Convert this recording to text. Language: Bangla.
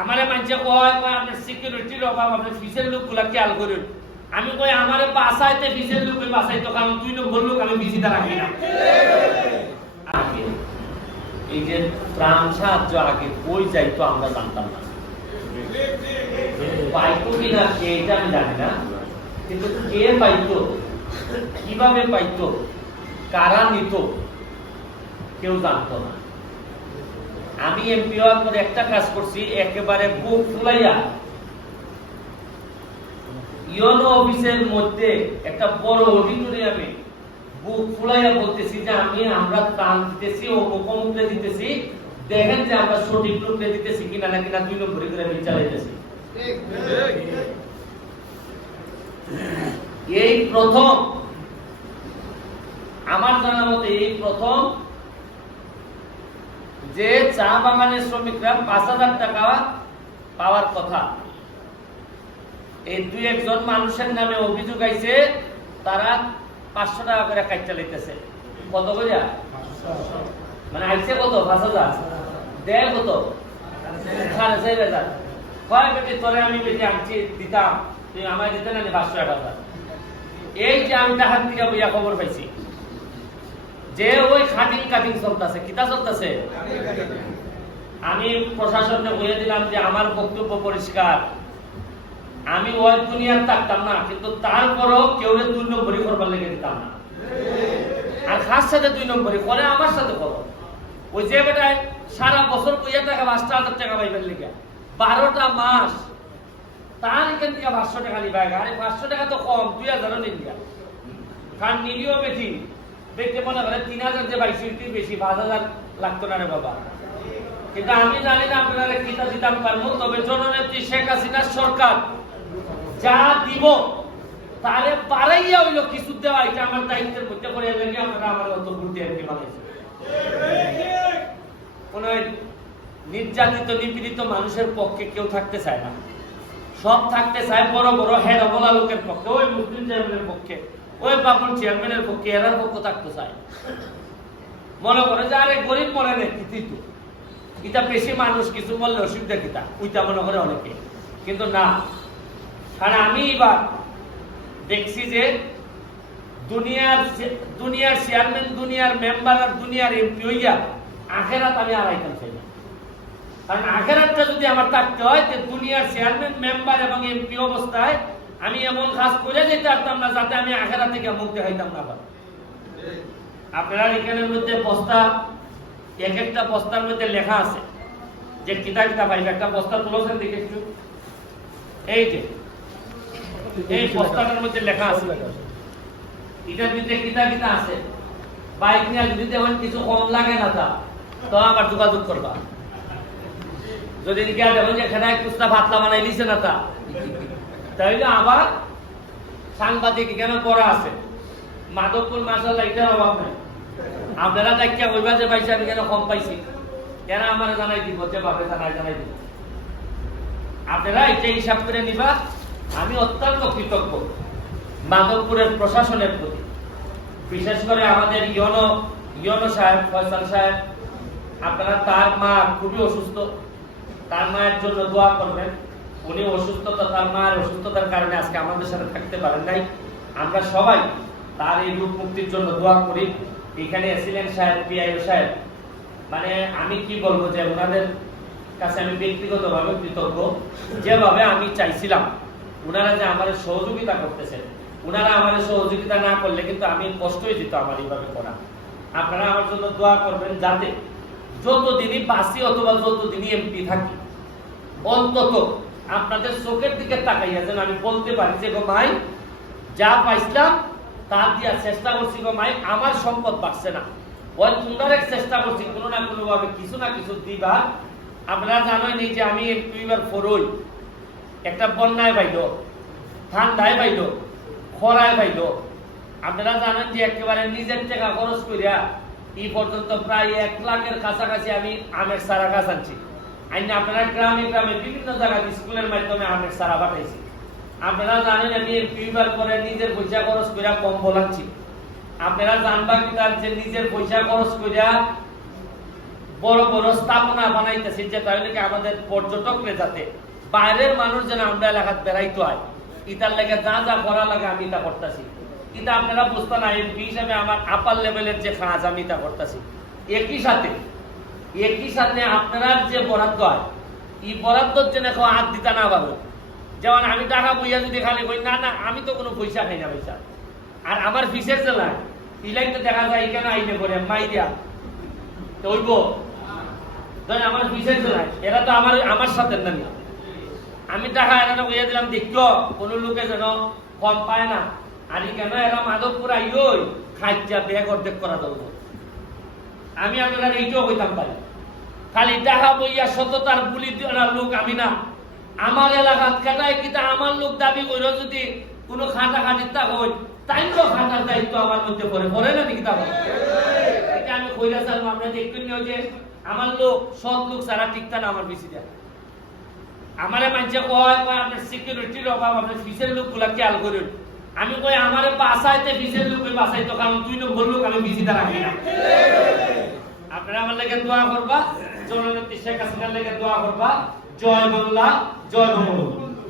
আমারে মানছে কয় আপনার সিকিউরিটির অভাব, আপনার ফিসের লোকগুলা খেয়াল করুন। আমি কই আমারে বাসাইতে ফিসের লোক বাসাইতো, কারণ 2 নম্বর লোক আমি বিজিতে রাখি না। এই যে ত্রাণ সাহায্য আগে কই যাইতো আমরা জানতাম না, পাইতো কিনা এটা আমি জানি না, কিন্তু কে পাইতো, কিভাবে পাইতো, কারা নিত, কেউ জানতো না। আমি এমপি হওয়ার পরে একটা কাজ করছি, একেবারে বুক ফুলাইয়া ইউনো অফিসের মধ্যে একটা বড় অডিটোরিয়ামে বুক ফুলাইয়া বলতেছি যে আমরা ত্রাণ দিতেছি, অমুকরে দিতেছি, দেখেন যে আমরা সঠিক লোকরে দিতেছি কিনা না কিনা, 2 নম্বরে করে আমি চালাইতেছি। এই প্রথম আমার জানা মতে এই প্রথম যে চা বাগানের শ্রমিকরা 5,000 টাকা পাওয়ার কথা, এই 2-1 মানুষের নামে অভিযোগ আইছে, তারা 500 টাকা করে কাইটা লইতেছে। কত কইরা? মানে আইছে কত? 5,000 দেয় কত? 4,500। কয় বেটি তোরে আমি বেটি আনছি দিতাম, তুই আমায় দিতে না 500 টাকা। এই যে আমি টাকার দিকে বইয়া খবর পাইছি যে ওই কাটিং চলতেছে, কিতা চলতেছে। আমি প্রশাসনকে বলে দিলাম যে আমার বক্তব্য পরিষ্কার, আমি ওই দুনিয়ার থাকতাম না, কিন্তু তারপরও কেউ 2 নম্বরই করবার লেগে দিতাম না। আর খাস সাথে 2 নম্বরই করে আমার সাথে করো। ওই যে বেটায় সারা বছর 2 টাকা 5,000 টাকা পাইবার লেগে 12টা মাস, তার এখান থেকে 500 টাকা নিবা। আরে 500 টাকা তো কম, 2,000 নিন গা, কারণ নিলিও বেশি দেখতে মনে করে 3,000 যে পাইছি বেশি, 5,000 লাগতো না রে বাবা। কিন্তু আমি জানি না আপনারা কিতা দিতাম পারবো, তবে জননেত্রী শেখ হাসিনার সরকার যা দিব তারে বাড়াইয়া হইলো কিছু দেওয়া, এটা আমার দায়িত্বের মধ্যে করে লেগে আপনারা আমার অত বুদ্ধি আর কি বানাইছে। কোন নির্যাতিত নিপীড়িত মানুষের পক্ষে কেউ থাকতে চায় না, সব থাকতে চায় বড় বড় হেড বলা লোকের পক্ষে, ওই মুসলিম চেয়ারম্যানের পক্ষে, ওই বাপন চেয়ারম্যানের পক্ষে, এরার পক্ষে থাকতে চায়। মনে করে যে আরে গরিব মনে নেই তো এটা বেশি মানুষ কিছু বললে অসুবিধা কিতা, ওইটা মনে করে অনেকে, কিন্তু না। কারণ আমি এবার দেখছি যে দুনিয়ার চেয়ারম্যান, দুনিয়ার মেম্বার আর দুনিয়ার এমপি হইয়া আখেরাত আমি আড়াইতাম চাই না। কারণ আখেরাতটা যদি আমার থাকতে হয়, যে দুনিয়ার চেয়ারম্যান, মেম্বার এবং এমপি অবস্থায় আমি এমন কাজ করে যেতে পারতাম না যাতে আমি আখেরাত থেকে মুখ দেখাইতাম না। আপনারা এখানের মধ্যে বস্তা, এক একটা বস্তার মধ্যে লেখা আছে যে কিতা কিতা পাইবে। একটা বস্তা তুলেছেন দেখে একটু, এই যে এই বস্তাটার মধ্যে লেখা আছে, এটার ভিতরে কিতা কিতা আছে। বাইক নিয়ে যদি তেমন কিছু কম লাগে না তা তো আবার যোগাযোগ করবা। যদি দেখুন যে এখানে কুস্তা ভাতলা বানাই দিছে না তা, তাইলে আবার সাংবাদিক এখানে পড়া আছে। মাধবপুর মাসাল্লাহ এটার অভাব নাই। আপনারা দেখিয়া বলবা যে পাইছি আমি কেন কম পাইছি, কেন আমার জানাই দিব, যে বাপে জানাই দিব। আপনারা এটা হিসাব করে নিবা। আমি অত্যন্ত কৃতজ্ঞ মাধবপুরের প্রশাসনের প্রতি, বিশেষ করে আমাদের ইয়নো সাহেব, ফয়সাল সাহেব। আপনারা, তার মা খুবই অসুস্থ, তার মায়ের জন্য দোয়া করবেন। উনি অসুস্থতা, তার মায়ের অসুস্থতার কারণে আজকে আমাদের সাথে থাকতে পারেন নাই। আমরা সবাই তার এই রোগ মুক্তির জন্য দোয়া করি। এখানে এসিলেন্ট সাহেব, পিআইও সাহেব, মানে আমি কি বলবো যে ওনাদের কাছে আমি ব্যক্তিগতভাবে কৃতজ্ঞ। যেভাবে আমি চাইছিলাম ওনারা যে আমাদের সহযোগিতা করতেছেন, ওনারা আমাদের সহযোগিতা না করলে কিন্তু আমি কষ্টই দিত আমার এইভাবে করা। আপনারা আমার জন্য দোয়া করবেন যাতে যতদিনই বাসি অথবা যতদিনই এমপি থাকি, অন্তত আপনাদের চোখের দিকে তাকাইয়া যেন আমি বলতে পারি যে গো মাই যা পাইছিলাম তার দিয়া চেষ্টা করছি, গো মাই আমার সম্পদ বাড়ছে না, ওই তোমরা চেষ্টা করছি কোনো না কোনো ভাবে কিছু না কিছু দিবা। আপনারা জানেন যে আমি এবার ফরই একটা বন্যায় পাইল, ঠান্ডায় পাইল, খরায় পাইল। আপনারা জানেন যে একেবারে নিজের টাকা খরচ করিয়া এই পর্যন্ত প্রায় 1 লাখের কাছাকাছি আমি আমের চারা গাছ আনছি। আইন আপনারা গ্রামে গ্রামে বিভিন্ন জায়গায় স্কুলের মাধ্যমে আমের চারা পাঠাইছি। আপনারা জানেন আমি এবার পরে নিজের পয়সা খরচ করিয়া কম্বল আনছি। আপনারা জানবা কি তার যে নিজের পয়সা খরচ করিয়া বড় বড় স্থাপনা বানাইতেছি, যেটা হইলে কি আমাদের পর্যটকরা যাতে বাইরের মানুষ যেন আমরা এলাকাত বেড়াইতে হয়, ইটার লেগে যা যা করা লাগে আমি তা করতেছি। কিন্তু আপনারা বুঝতে না, এমপি হিসাবে আমার আপার লেভেলের যে কাজ আমি তা করতেছি। একই সাথে আপনারা যে বরাদ্দ হয়, এই বরাদ্দর জন্য কেউ হাত দিতে না পারবে। যেমন আমি টাকা বইয়া যদি খালি কই না না আমি তো কোনো পয়সা খাই না পয়সা, আর আমার ফিসের জেলায় ইলাইন তো দেখা যায় এখানে আইনে করে মাই দিয়া তো হইব আমার ফিসের জেলায়, এরা তো আমার সাথে না। আমি টাকা এরা বইয়া দিলাম, দেখো কোনো লোকে যেন কম পায় না। আর কেন এরা মাধবপুর আইই খাইয়া ব্যাগ অর্ধেক করা দেবো। আমি আপনারা এইটাও কইতাম পাই, খালি টাকা বইয়া সততার বুলি লোক আমি না। আমার এলাকাত কেটাই কিতা আমার লোক দাবি কইর যদি কোনো খাটা খাটিতা হই, তাই তো খাটার দায়িত্ব আমার মধ্যে পড়ে না কিতা বলে। এটা আমি কইরা চালব, আমরা দেখতে নিও যে আমার লোক সৎ লোক সারা টিকতা না আমার বেশি দেয়। আমারে মানুষে কয় আপনার সিকিউরিটির অভাব, আপনার ফিসের লোক গুলা খেয়াল করুন। আমি কই আমারে বাসাইতে ফিসের লোক বাসাইতো, কারণ 2 নম্বর লোক আমি বিজিটা রাখি না। আপনারা আমার লেগে দোয়া করবা, জননেত্রী শেখ হাসিনার লেগে দোয়া করবা। জয় বাংলা, জয় বঙ্গবন্ধু।